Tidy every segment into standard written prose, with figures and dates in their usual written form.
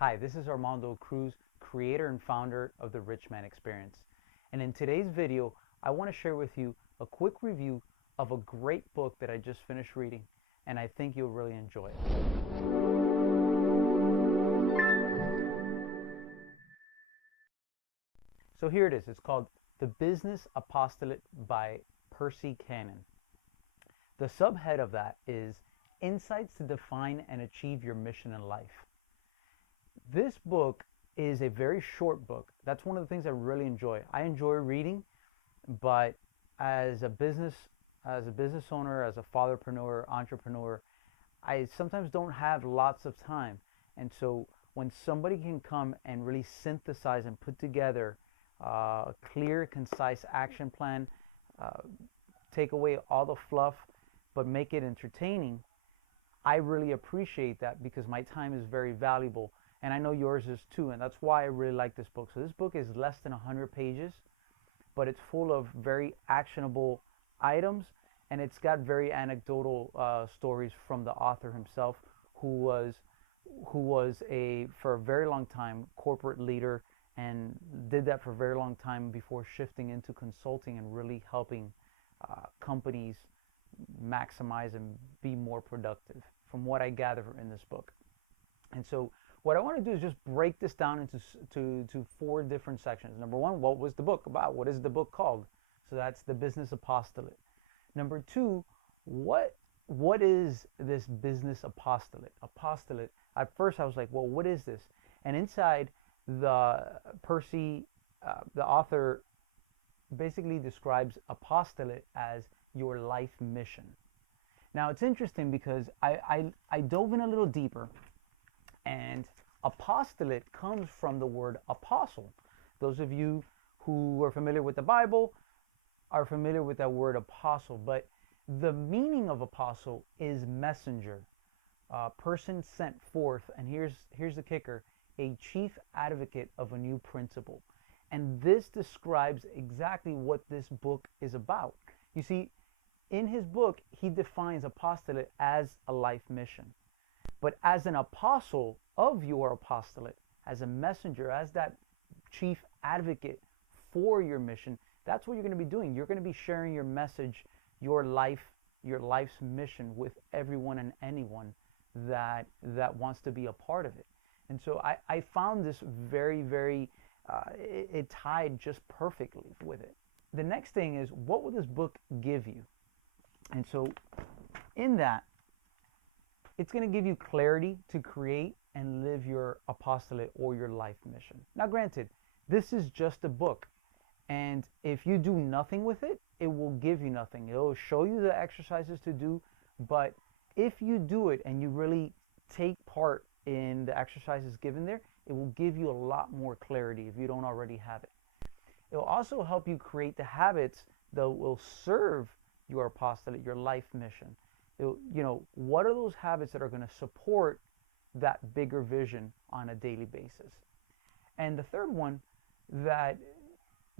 Hi, this is Armando Cruz, creator and founder of the Rich Man Experience. And in today's video, I want to share with you a quick review of a great book that I just finished reading, and I think you'll really enjoy it. So here it is. It's called The Business Apostolate by Percy M. The subhead of that is Insights to Define and Achieve Your Mission in Life. This book is a very short book. That's one of the things I really enjoy. I enjoy reading, but as a business owner, as a fatherpreneur, entrepreneur, I sometimes don't have lots of time. And so when somebody can come and really synthesize and put together a clear, concise action plan, take away all the fluff, but make it entertaining, I really appreciate that because my time is very valuable. And I know yours is too, and that's why I really like this book. So this book is less than 100 pages, but it's full of very actionable items, and it's got very anecdotal stories from the author himself, who was for a very long time corporate leader and did that for a very long time before shifting into consulting and really helping companies maximize and be more productive, from what I gather in this book. And so what I want to do is just break this down into four different sections. Number one, what was the book about? What is the book called? So that's the Business Apostolate. Number two, what is this Business Apostolate? Apostolate. At first I was like, well, what is this? And inside, the author basically describes apostolate as your life mission. Now it's interesting because I dove in a little deeper, and apostolate comes from the word apostle. Those of you who are familiar with the Bible are familiar with that word apostle, but the meaning of apostle is messenger, person sent forth, and here's the kicker, a chief advocate of a new principle. And this describes exactly what this book is about. You see, in his book, he defines apostolate as a life mission. But as an apostle of your apostolate, as a messenger, as that chief advocate for your mission, that's what you're going to be doing. You're going to be sharing your message, your life's mission with everyone and anyone that wants to be a part of it. And so I found this very, very, it tied just perfectly with it. The next thing is, what will this book give you? And so in that, it's going to give you clarity to create and live your apostolate or your life mission. Now, granted, this is just a book, and if you do nothing with it, it will give you nothing. It will show you the exercises to do, but if you do it and you really take part in the exercises given there, it will give you a lot more clarity if you don't already have it. It will also help you create the habits that will serve your apostolate, your life mission. What are those habits that are going to support that bigger vision on a daily basis? And the third one that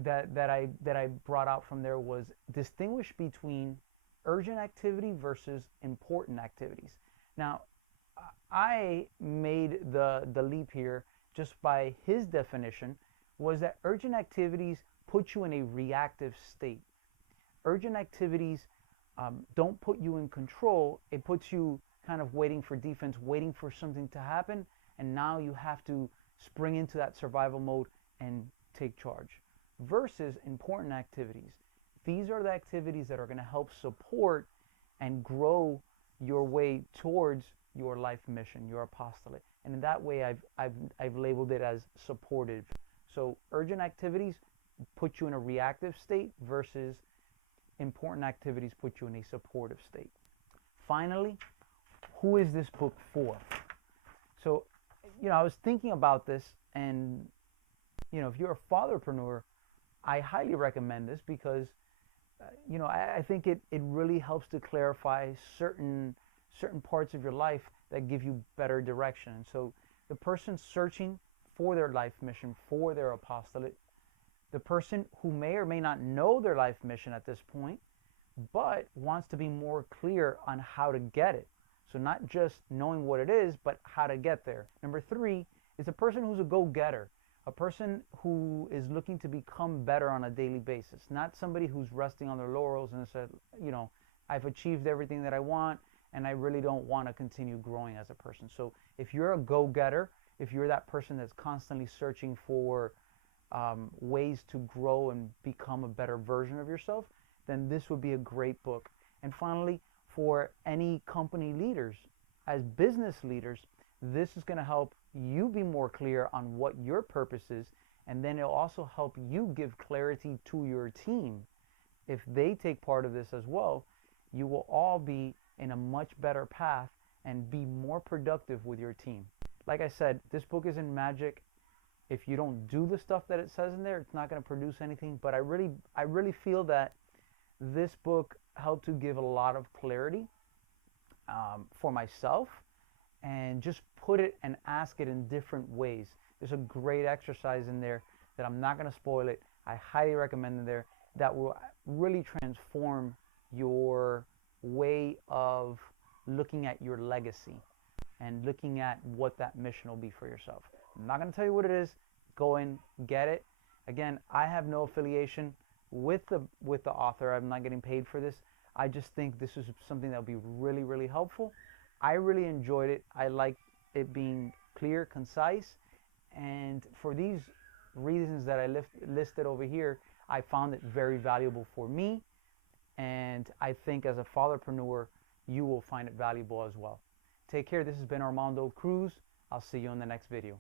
I brought out from there was distinguish between urgent activity versus important activities. Now, I made the leap here just by his definition, was that urgent activities put you in a reactive state. Urgent activities don't put you in control. It puts you kind of waiting for defense, waiting for something to happen, and now you have to spring into that survival mode and take charge. Versus important activities. These are the activities that are going to help support and grow your way towards your life mission, your apostolate. And in that way, I've labeled it as supportive. So urgent activities put you in a reactive state versus important activities put you in a supportive state. Finally, who is this book for? So, I was thinking about this, and, if you're a fatherpreneur, I highly recommend this because, I think it really helps to clarify certain parts of your life that give you better direction. And so the person searching for their life mission, for their apostolate, the person who may or may not know their life mission at this point, but wants to be more clear on how to get it. So not just knowing what it is, but how to get there. Number three, is a person who's a go-getter, a person who is looking to become better on a daily basis, not somebody who's resting on their laurels and said, you know, I've achieved everything that I want and I really don't want to continue growing as a person. So if you're a go-getter, if you're that person that's constantly searching for ways to grow and become a better version of yourself, then this would be a great book. And finally, for any company leaders, as business leaders, this is going to help you be more clear on what your purpose is, and then it'll also help you give clarity to your team. If they take part of this as well, you will all be in a much better path and be more productive with your team. Like I said, this book isn't magic. If you don't do the stuff that it says in there, it's not going to produce anything. But I really feel that this book helped to give a lot of clarity for myself, and just put it and ask it in different ways. There's a great exercise in there that I'm not going to spoil it. I highly recommend it there, that will really transform your way of looking at your legacy and looking at what that mission will be for yourself. I'm not going to tell you what it is. Go in, get it. Again, I have no affiliation with the author. I'm not getting paid for this. I just think this is something that will be really, really helpful. I really enjoyed it. I like it being clear, concise, and for these reasons that I listed over here, I found it very valuable for me, and I think as a fatherpreneur, you will find it valuable as well. Take care. This has been Armando Cruz. I'll see you in the next video.